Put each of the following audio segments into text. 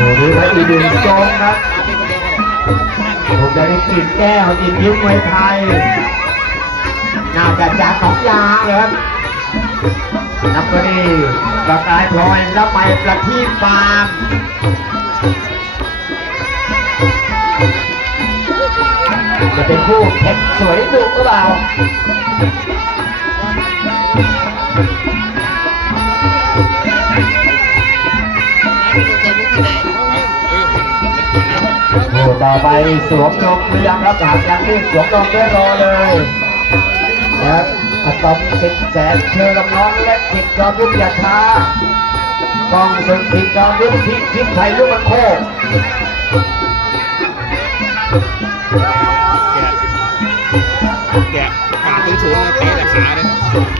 ดูไปอีกหนึ่งจงครับผมจะได้กลิ่นแก้วอินยิ้มมวยไทยน่าจะจากของยาเลยครับนับก็ดีประกายพลอยแล้วไปประทีปฟาร์มจะเป็นคู่เผ็ดสวยดุหรือเปล่าต่อไปสวมนมหรือยังครับหากยังรีบสวมนมด้วยรอเลยนะครับอะตอมเป็นแสนเชิญกับน้องและติดจอมยุทธยาชากองสุดติดจอมยุทธทิพย์ไทยลูกมันโคแกะขาถึงสูงเลยเตะแต่ขาเลย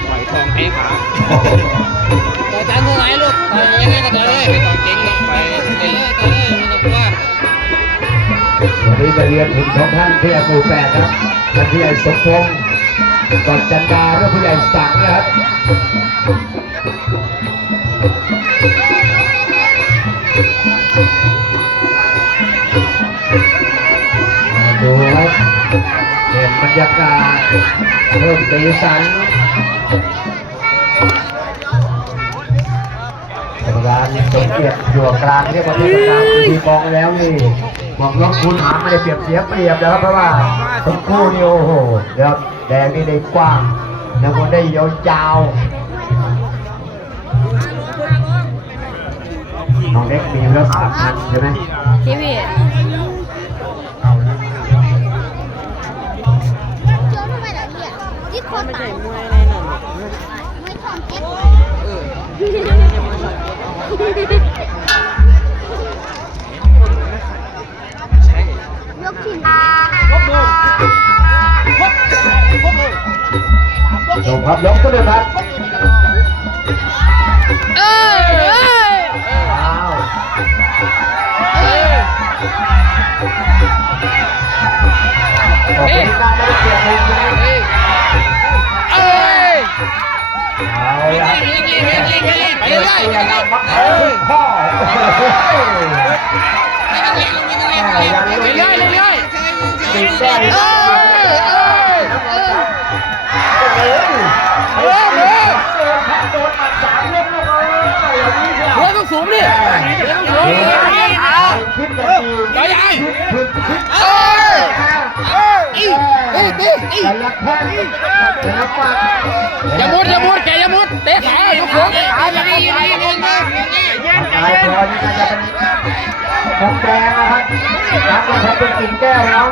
ไหวทองเตะขาต่อจานเท่าไหร่ลูกยังไงก็ต่อเลยไปต่อเก่งเลยไปเลยต่อเลยไม่ต้องกลัววันนี้มาเรียนถึงของท่านพี่อากูแปดครับท่านผู้ใหญ่สมพงษ์ก่อนจันดาและผู้ใหญ่สังนะครับดูครับเห็นบรรยากาศเพิ่มสีสันการสมเกียรติอยู่กลางเรียกว่าที่กลางทีมองแล้วนี่มองน้องคุณหาไม่ได้เปรียบเสียเปรียบนะครับเพราะว่าทั้งคู่นี่โอ้โหเดี๋ยวแดงนี่ได้กว้างแล้วก็ได้ยาวน้องเล็กมีแล้ว3,000ใช่ไหมพี่พี่ที่คนตายมวยอะไรหน่อยไม่ทำเก็บยกทิ้งยกมือส่งครับยกก็เลยครับขอบคุณการได้เกียรติเลยเอาละไปเลยพ่อติดได้หัวต้องสูงดิตัวใหญ่อย่ามุดแกอย่ามุดเตะขาอยู่สูงตายพอนี่น่าจะเป็นของแดงนะครับรับมาทำเป็นกิ่งแก้วแล้ว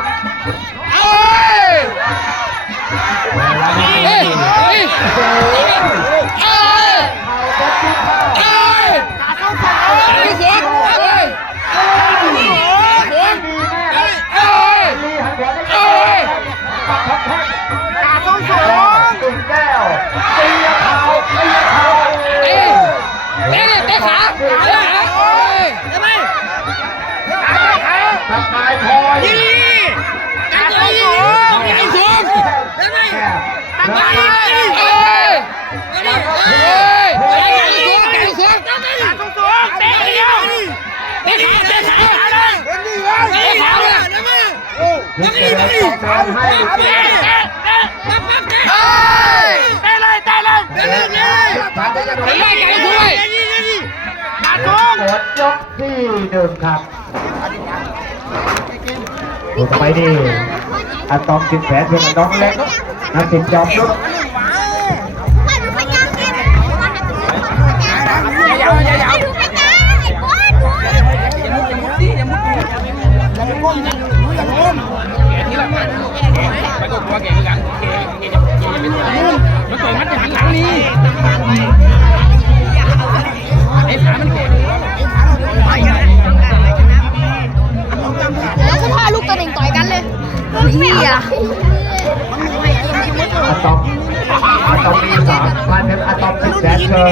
หมดยกที่1ครับดูไปดิอะตอม10 แสนเพื่อนน้องเล็กนักสิบจอมยุทธไปก็กลัวแกอยู่หลังมันต่อยมันจะหันหลังนี่ไอ้ขามันแก่แล้วก็พาลูกตัวหนึ่งต่อยกันเลยเฮียอะตอมมี3,000เป็นอะตอม10 แสนเชิญ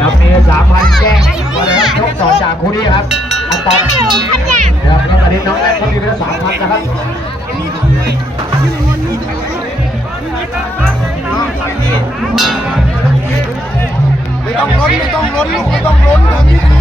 นับมี3,000แจ้งมาเลยยกต่อจากคู่นี้ครับอะตอมนะครับแล้วตอนนี้น้องแรกเขามีเป็น3,000นะครับไม่ต้องล้นลูกไม่ต้องล้นทางนี้ดี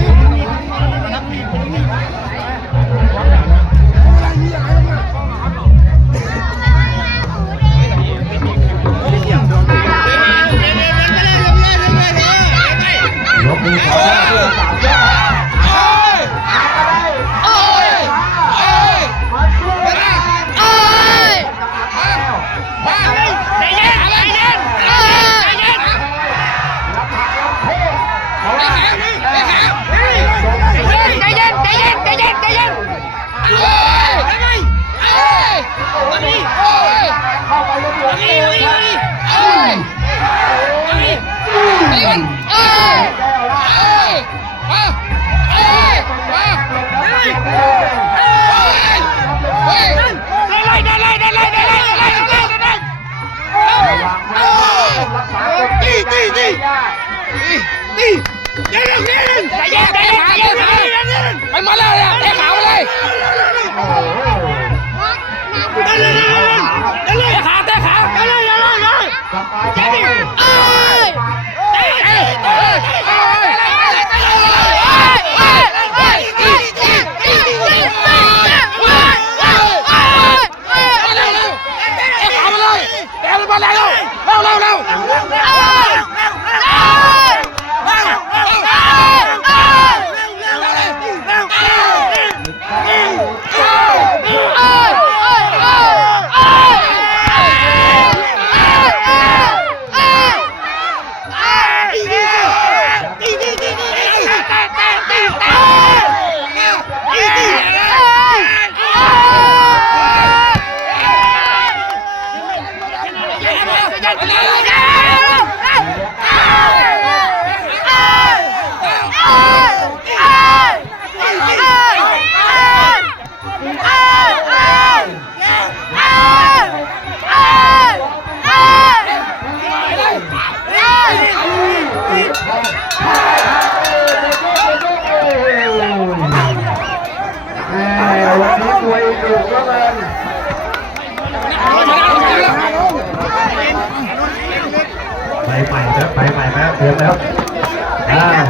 เตรียมแล้ว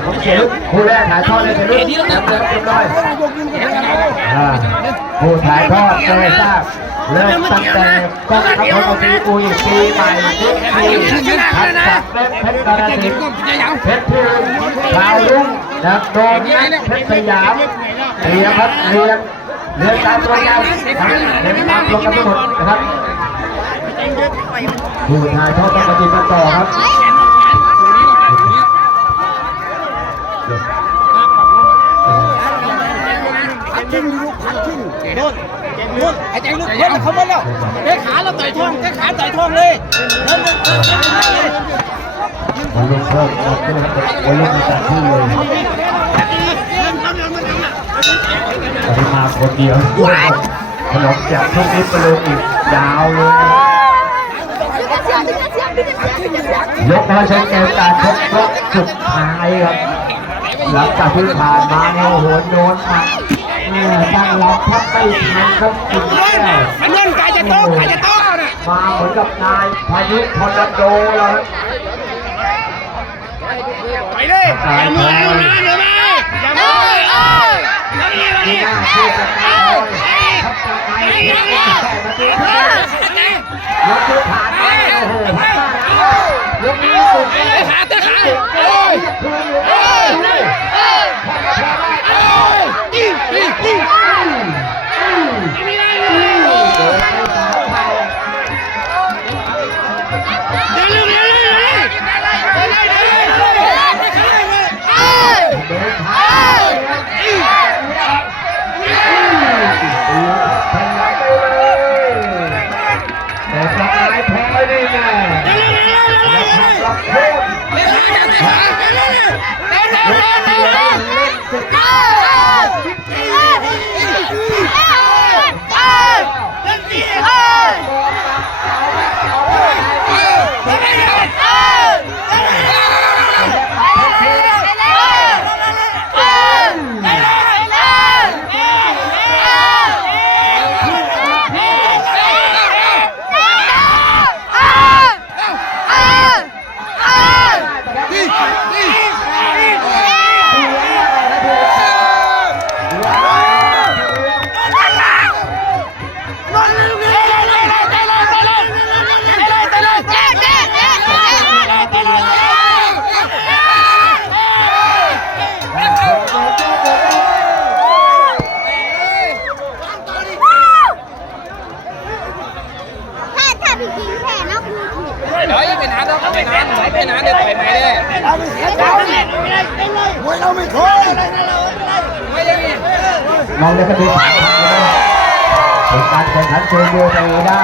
ผมเสียลุกคู่แรกถ่ายทอดเลยเสียลุกเตรียมร้อยผู้ถ่ายทอดโดยทราบเริ่มตั้งแต่กล้องขับรถปีกุยปีใหม่ทุกปีทัดจับเล่นเพชรกระดิ่งเพชรพูนดาวรุ่งนักโดนเพชรสยามเรียนครับเรียนตามโปรแกรมเรียนตามโปรแกรมทั้งหมดนะครับผู้ถ่ายทอดต้องปฏิบัติต่อครับไอ้แจงลูกเฮ้ยเขามาแล้วเตะขาแล้วต่อยท้องเตะขาต่อยท้องเลยวันลงเพิ่มครับวันลงมาจากที่เลยวันมาคนเดียวขนมจากช่วงนี้ไปเลยอีกยาวเลยยกมาใช้เกมการชกยกสุดท้ายครับหลังจากที่ผ่านมาเนี่ยโหนโดนมาตั้งรับทับไม่ทันครับกินแก้ว อันนั้นใครจะโต้ใครจะโต้น่ะ มาเหมือนกับนายพายุทอร์นาโดแล้วครับ ไปเลยอย่ามือเอานะเดี๋ยวมาอย่ามือที่หน้าที่จะตายทับจะไปยกที่ผ่านมาโอ้โหยกนี้สุดเลย ขาเตะขาโอ้ยโอ้ยแต่สกายพอยนี่แน่รับโทษเดี๋ยวไปนานแล้วไปนานไปนานเดี๋ยวต่อยไหมเลยเราไม่ท้อไม่ได้มองในคดีเป็นการแข่งขันเชิงโยไปได้